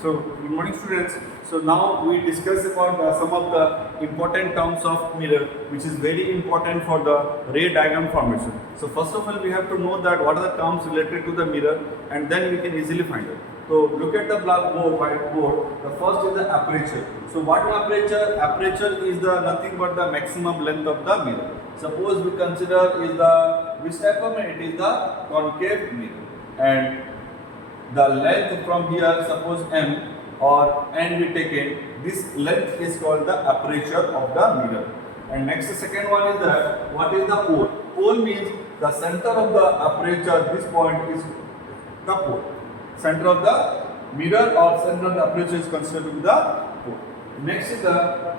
So, good morning students. So now we discuss about some of the important terms of mirror, which is very important for the ray diagram formation. So first of all, we have to know that what are the terms related to the mirror, and then we can easily find it. So look at the blackboard, whiteboard. The first is the aperture. So what is aperture? Aperture is the nothing but the maximum length of the mirror. Suppose we consider is the which type of mirror? It is the concave mirror, and the length from here, suppose m or n we take it, this length is called the aperture of the mirror. And next, the second one is the what is the pole? Pole means the center of the aperture. This point is the pole. Center of the mirror or center of the aperture is considered to be the pole. Next is the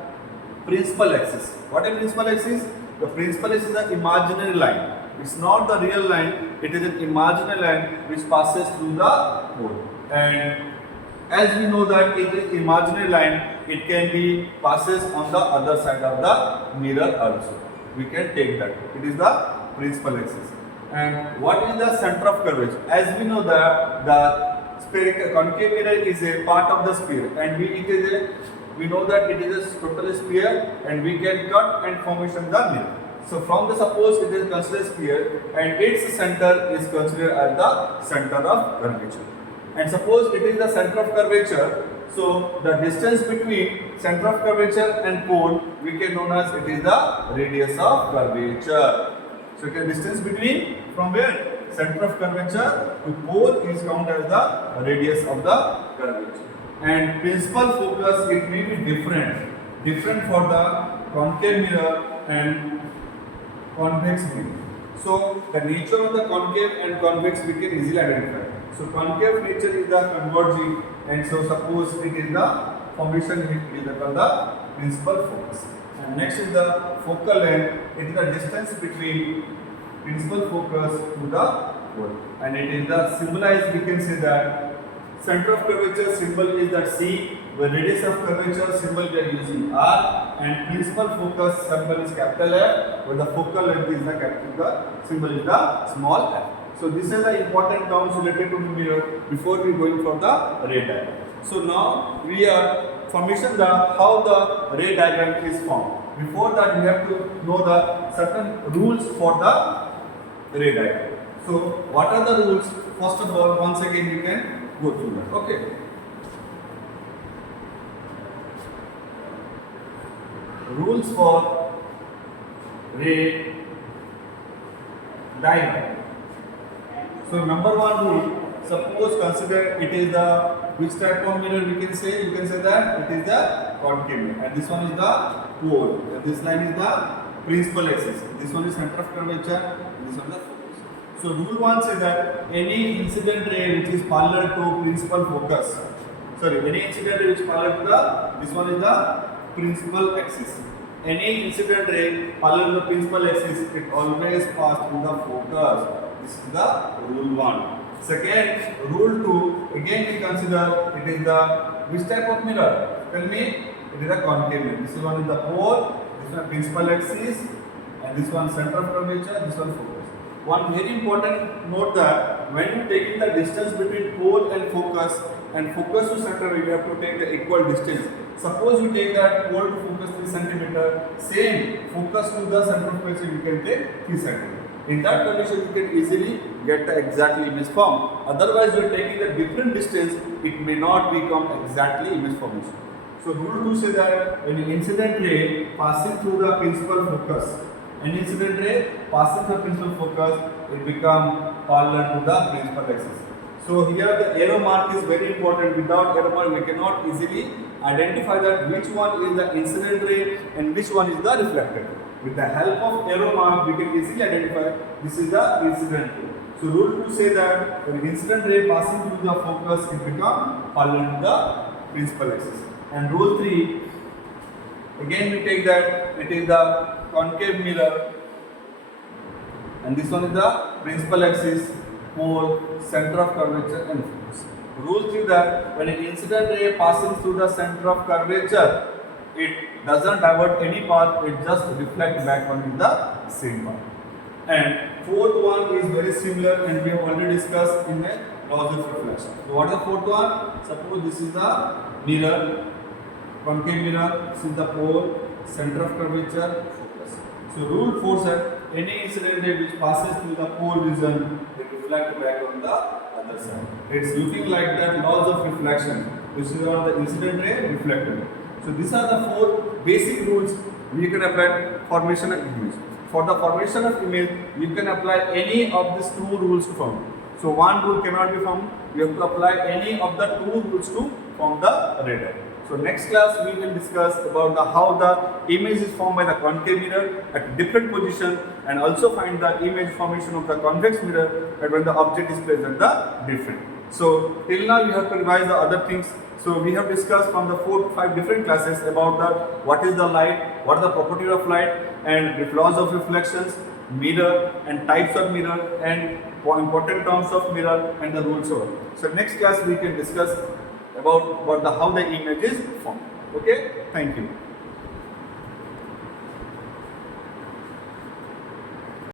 principal axis. What is principal axis? The principal axis is the imaginary line. It's not the real line, it is an imaginary line which passes through the pole. And as we know that it is imaginary line, it can be passes on the other side of the mirror also. We can take that. It is the principal axis. And what is the center of curvature? As we know that the spherical concave mirror is a part of the sphere, and we know that it is a total sphere, and we can cut and formation the mirror. So from the suppose it is considered sphere, and its center is considered as the center of curvature. And suppose it is the center of curvature, so the distance between center of curvature and pole we can known as it is the radius of curvature. So the distance between from where center of curvature to pole is counted as the radius of the curvature. And principal focus, it may be different for the concave mirror and convex mirror. So the nature of the concave and convex we can easily identify. So concave nature is the converging, and so suppose it is the formation, it is called the principal focus. And next is the focal length. It is the distance between principal focus to the pole, and it is the symbolized. We can say that center of curvature symbol is that C, where radius of curvature symbol we are using R, and principal focus symbol is capital F, where the focal length is the capital, the symbol is the small f. So this is the important terms related to the mirror before we going for the ray diagram. So now we are formation the how the ray diagram is formed. Before that we have to know the certain rules for the ray diagram. So what are the rules? First of all, once again we can go through that. Okay. Rules for ray diagram. So number one rule, suppose consider it is the which type of mirror we can say? You can say that it is the concave mirror, and this one is the pole, and this line is the principal axis. This one is center of curvature, and this one is the focus. So rule 1 says that any incident ray which is parallel to principal focus, any incident ray which is parallel to the, this one is the principal axis. Any incident ray parallel to the principal axis, it always passes through the focus. This is the rule 1. Second, rule 2, again we consider it is the which type of mirror? Tell me, it is a concave mirror. This one is the pole, this one principal axis, and this one center of curvature, this one focus. One very important note that when you taking the distance between pole and focus to center, you have to take the equal distance. Suppose you take that pole to focus 3 cm, same focus to the center of curvature you can take 3 cm. In that condition, you can easily get the exactly image form. Otherwise, you are taking the different distance, it may not become exactly image formation. So rule 2 says that when an incident ray passing through the principal focus, it become parallel to the principal axis. So here the arrow mark is very important. Without arrow mark, we cannot easily identify that which one is the incident ray and which one is the reflected ray. With the help of arrow mark, we can easily identify this is the incident ray. So rule 2 say that when incident ray passing through the focus, it become parallel to the principal axis. And rule 3, again we take that it is the concave mirror, and this one is the principal axis, pole, center of curvature, and focus. Rule 3 that when an incident ray passing through the center of curvature, it doesn't divert any path, it just reflects back on the same path. And fourth one is very similar, and we have already discussed in the laws of reflection. So what are the fourth one? Suppose this is the mirror, concave mirror, this is the pole, center of curvature, focus. So rule 4 said any incident ray which passes through the pole region will reflect back on the other side. It's looking like that laws of reflection. This is on the incident ray reflected. So these are the 4 basic rules we can apply formation of image. For the formation of image, you can apply any of these 2 rules to form. So one rule cannot be formed. You have to apply any of the 2 rules to form the radar. So next class we will discuss about how the image is formed by the concave mirror at different position, and also find the image formation of the convex mirror and when the object is placed at the different. So till now you have to revise the other things. So we have discussed from the 4 to 5 different classes about what is the light, what are the property of light, and laws of reflections, mirror and types of mirror, and important terms of mirror and the rules of it. So next class we can discuss about how the image is formed. Okay, thank you.